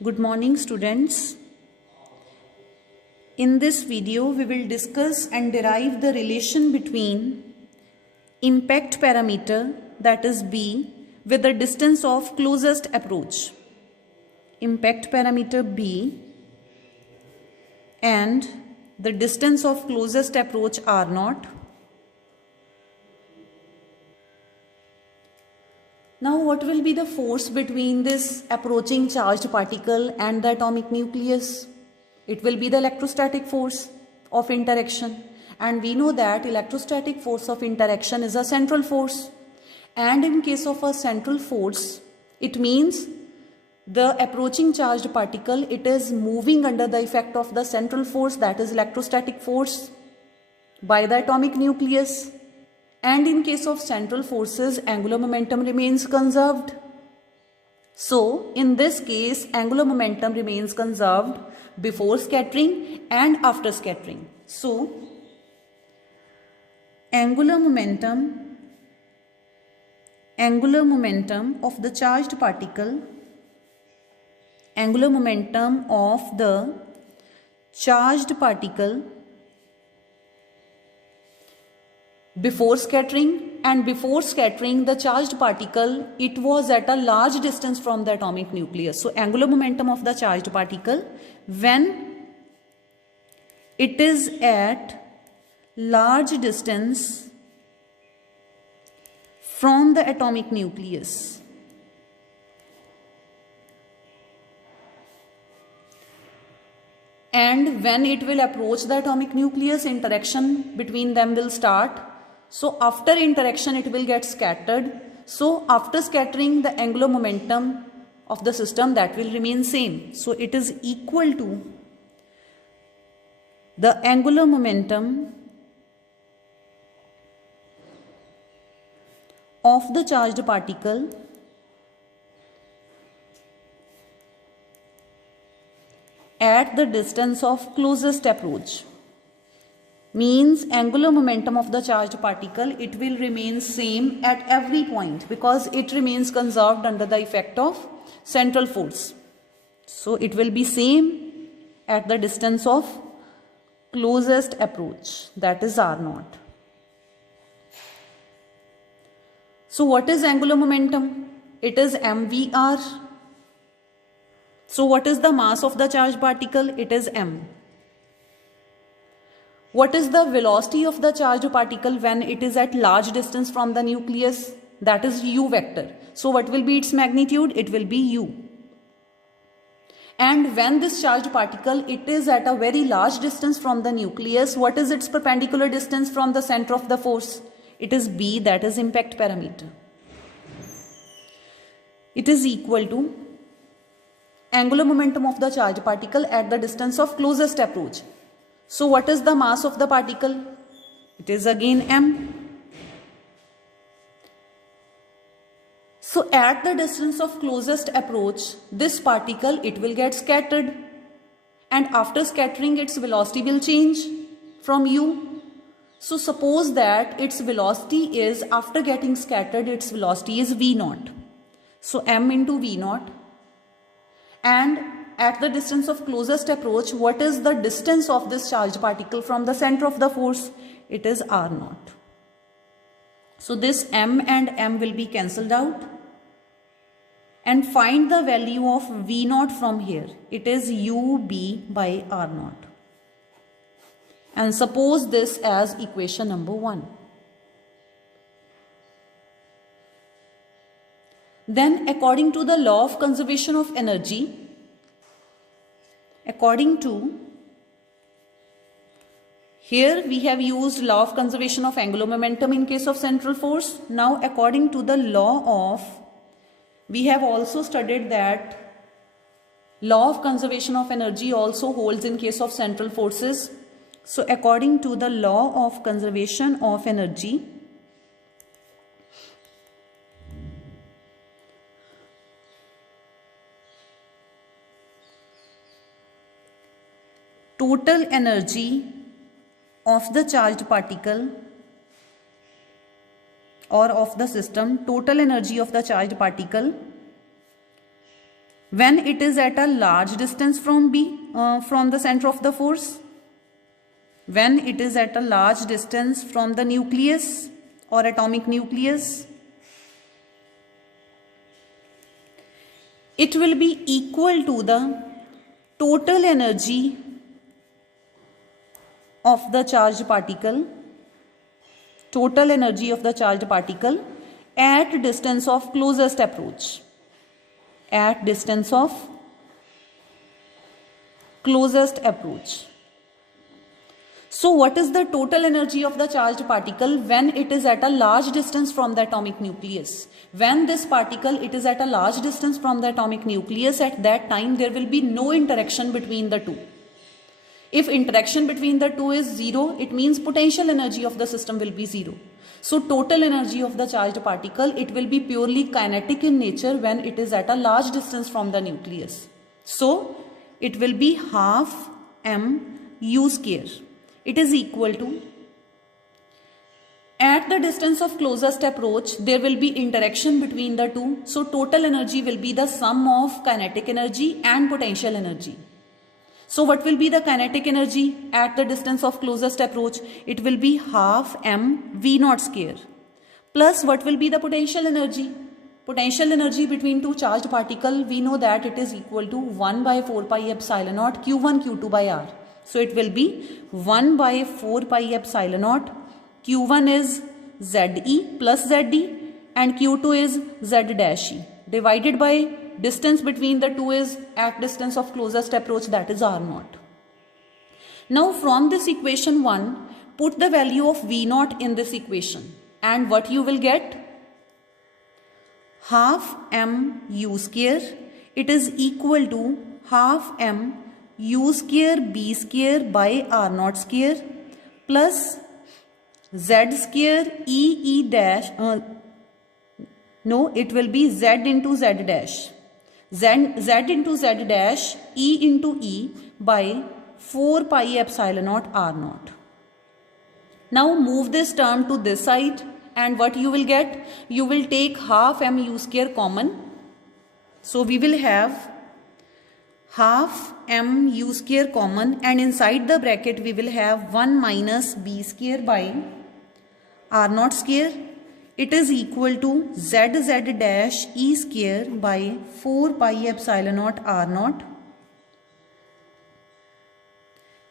Good morning, students. In this video, we will discuss and derive the relation between impact parameter, that is B, with the distance of closest approach. Impact parameter B and the distance of closest approach R0. Now, what will be the force between this approaching charged particle and the atomic nucleus? It will be the electrostatic force of interaction. And we know that electrostatic force of interaction is a central force. And in case of a central force, it means the approaching charged particle, it is moving under the effect of the central force, that is electrostatic force, by the atomic nucleus. And in case of central forces, angular momentum remains conserved. So, in this case, angular momentum remains conserved before scattering and after scattering. So, angular momentum of the charged particle, angular momentum of the charged particle before scattering, and before scattering the charged particle, it was at a large distance from the atomic nucleus. So angular momentum of the charged particle when it is at large distance from the atomic nucleus. And when it will approach the atomic nucleus, interaction between them will start. So after interaction it will get scattered. So after scattering, the angular momentum of the system, that will remain same. So it is equal to the angular momentum of the charged particle at the distance of closest approach. Means angular momentum of the charged particle, it will remain same at every point because it remains conserved under the effect of central force. So it will be same at the distance of closest approach, that is R0. So what is angular momentum? It is mvr. So what is the mass of the charged particle? It is m. What is the velocity of the charged particle when it is at large distance from the nucleus? That is u vector. So what will be its magnitude? It will be u. And when this charged particle, it is at a very large distance from the nucleus, what is its perpendicular distance from the center of the force? It is b, that is impact parameter. It is equal to angular momentum of the charged particle at the distance of closest approach. So what is the mass of the particle? It is again m. So at the distance of closest approach, this particle, it will get scattered. And after scattering, its velocity will change from u. So suppose that its velocity is, after getting scattered, its velocity is v0. So m into v0. And at the distance of closest approach, what is the distance of this charged particle from the center of the force? It is R0. So this m and m will be cancelled out. And find the value of V0 from here. It is UB by R0. And suppose this as equation number 1. Then according to the law of conservation of energy, here we have used law of conservation of angular momentum in case of central force. Now according to the law of, we have also studied that law of conservation of energy also holds in case of central forces. So according to the law of conservation of energy, total energy of the charged particle or of the system, total energy of the charged particle when it is at a large distance from from the center of the force, when it is at a large distance from the nucleus or atomic nucleus, it will be equal to the total energy of the charged particle, total energy of the charged particle at distance of closest approach, at distance of closest approach. So what is the total energy of the charged particle when it is at a large distance from the atomic nucleus? When this particle, it is at a large distance from the atomic nucleus, at that time there will be no interaction between the two. If interaction between the two is zero, it means potential energy of the system will be zero. So total energy of the charged particle, it will be purely kinetic in nature when it is at a large distance from the nucleus. So it will be half mu square. It is equal to, at the distance of closest approach, there will be interaction between the two. So total energy will be the sum of kinetic energy and potential energy. So what will be the kinetic energy at the distance of closest approach? It will be half v naught square. Plus what will be the potential energy? Potential energy between two charged particles, we know that it is equal to 1 by 4 pi epsilon naught q1 q2 by r. So it will be 1 by 4 pi epsilon naught. Q1 is Ze plus Ze and Q2 is Z dash E, divided by distance between the two is at distance of closest approach, that is R naught. Now from this equation 1, put the value of V naught in this equation and what you will get? Half mu square, it is equal to half u square b square by r naught square plus z square e dash, no, it will be z into z dash, z into z dash e into e by 4 pi epsilon naught r naught. Now move this term to this side and what you will get? You will take half mu square common. So we will have half mu square common and inside the bracket we will have 1 minus b square by r naught square. It is equal to z dash e square by 4 pi epsilon naught r naught.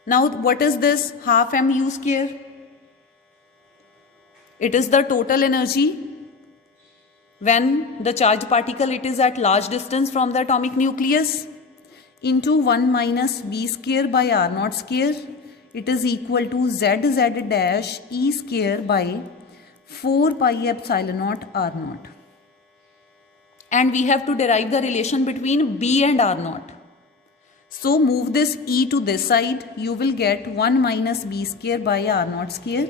Now what is this half mu square? It is the total energy when the charged particle, it is at large distance from the atomic nucleus, into 1 minus b square by r naught square. It is equal to z dash e square by 4 pi epsilon naught r naught. And we have to derive the relation between b and r naught. So move this e to this side. You will get 1 minus b square by r naught square.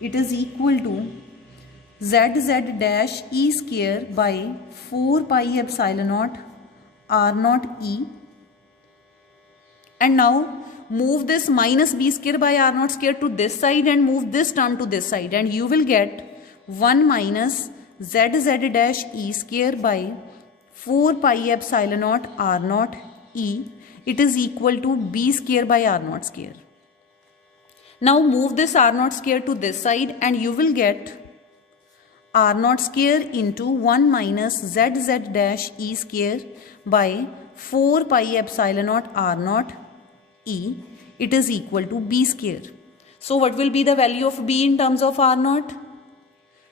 It is equal to z dash e square by 4 pi epsilon naught r naught e. And now move this minus b square by r naught square to this side and move this term to this side and you will get 1 minus z dash e square by 4 pi epsilon naught r naught e. It is equal to b square by r naught square. Now move this r naught square to this side and you will get r naught square into 1 minus z dash e square by 4 pi epsilon naught r naught e. It is equal to b square. So what will be the value of b in terms of r naught?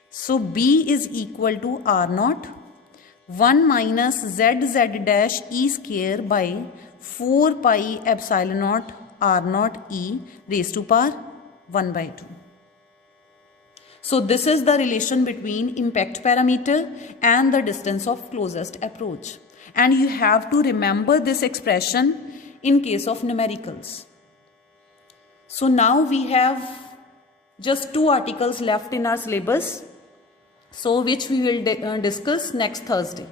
So b is equal to r naught 1 minus z dash e square by 4 pi epsilon naught r naught e raised to power 1 by 2. So this is the relation between impact parameter and the distance of closest approach. And you have to remember this expression in case of numericals. So now we have just 2 articles left in our syllabus, so which we will discuss next Thursday.